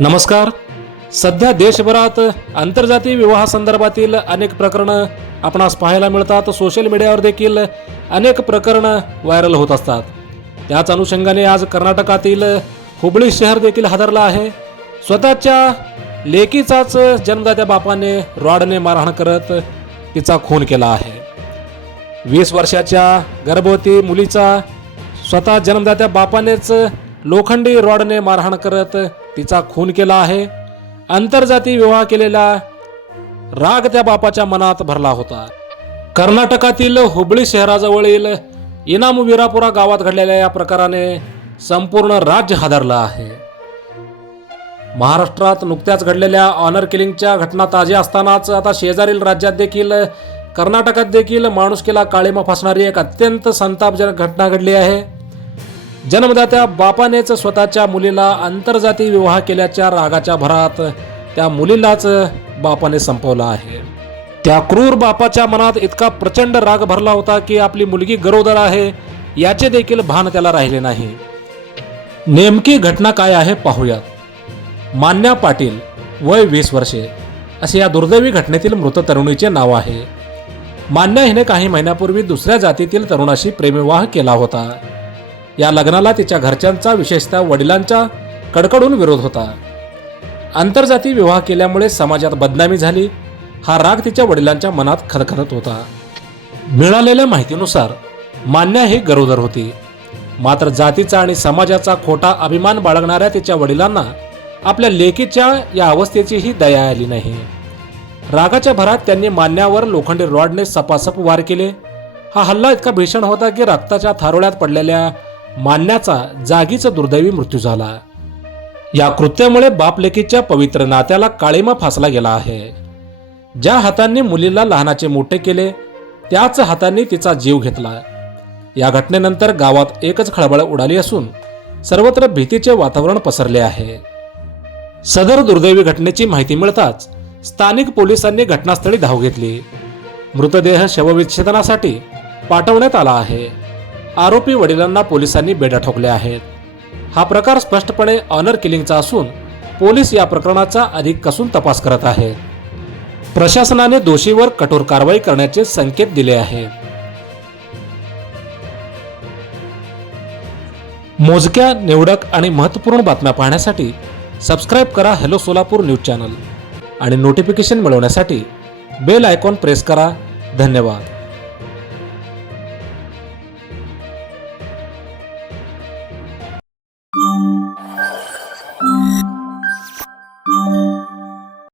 नमस्कार. सध्या देशभरात आंतरजातीय विवाहासंदर्भातील अनेक प्रकरणं आपणास पाहायला मिळतात. सोशल मीडियावर देखील अनेक प्रकरणं व्हायरल होत असतात. त्याच अनुषंगाने आज कर्नाटकातील हुबळी शहर देखील हादरलं आहे. स्वतःच्या लेकीचाच जन्मदात्या बापाने रॉडने मारहाण करत तिचा खून केला आहे. वीस वर्षाच्या गर्भवती मुलीचा स्वतः जन्मदात्या बापानेच लोखंडी रॉडने मारहाण करत तिचा खून केला आहे. आंतरजाती विवाह केलेला राग त्या बापाच्या मनात भरला होता. कर्नाटकातील हुबळी शहराजवळील इनाम विरापुरा गावात घडलेल्या या प्रकाराने संपूर्ण राज्य हादरलं आहे. महाराष्ट्रात नुकत्याच घडलेल्या ऑनर किलिंगच्या घटना ताज्या असतानाच आता शेजारील राज्यात देखील कर्नाटकात देखील माणुसकीला काळीमा फासणारी एक अत्यंत संतापजनक घटना घडली आहे. जन्मदात्या बापानेच स्वतःच्या मुलीला आंतरजाती विवाह केल्याच्या रागाच्या भरात त्या मुलीलाच बापाने संपवलं आहे. त्या क्रूर बापाच्या मनात इतका प्रचंड राग भरला होता की आपली मुलगी गरोदर आहे याचे देखील भान त्याला राहिले नाही. नेमकी घटना काय आहे पाहूयात. मान्या पाटील वय वीस वर्षे असे या दुर्दैवी घटनेतील मृत तरुणीचे नाव आहे. मान्या हिने काही महिन्यापूर्वी दुसऱ्या जातीतील तरुणाशी प्रेमविवाह केला होता. या लग्नाला तिच्या घरच्यांचा विशेषतः वडिलांच्या कडकडून विरोध होता. आंतरजाती विवाह केल्यामुळे समाजात बदनामी झाली. हा राग तिच्या वडिलांच्या मनात खदखदत होता. मिळालेल्या माहितीनुसार मान्या ही गरोदर होती. मात्र जातीचा आणि समाजाचा खोटा अभिमान बाळगणाऱ्या तिच्या वडिलांना आपल्या लेकीच्या या अवस्थेचीही दया आली नाही. रागाच्या भरात त्यांनी मान्यावर लोखंडी रॉडने सपासप वार केले. हा हल्ला इतका भीषण होता की रक्ताच्या थारोळ्यात पडलेल्या मानण्याचा जागीच दुर्दैवी मृत्यू झाला. या कृत्यामुळे बापलेकीच्या पवित्र नात्याला काळीमा फासला गेला आहे. ज्या हातांनी मुलीला लहानाचे मोठे केले त्याच हातांनी तिचा जीव घेतला. या घटनेनंतर गावात एकच खळबळ उडाली असून सर्वत्र भीतीचे वातावरण पसरले आहे. सदर दुर्दैवी घटनेची माहिती मिळताच स्थानिक पोलिसांनी घटनास्थळी धाव घेतली. मृतदेह शवविच्छेदनासाठी पाठवण्यात आला आहे. आरोपी वडिलांना पोलिसांनी बेड्या ठोकल्या आहेत. हा प्रकार स्पष्टपणे ऑनर किलिंगचा असून पोलीस या प्रकरणाचा अधिक कसून तपास करत आहेत. प्रशासनाने दोषीवर कठोर कारवाई करण्याचे संकेत दिले आहेत मोजक्या निवडक आणि महत्त्वपूर्ण बातम्या पाहण्यासाठी सबस्क्राईब करा हॅलो सोलापूर न्यूज चॅनल आणि नोटिफिकेशन मिळवण्यासाठी बेल आयकॉन प्रेस करा. धन्यवाद.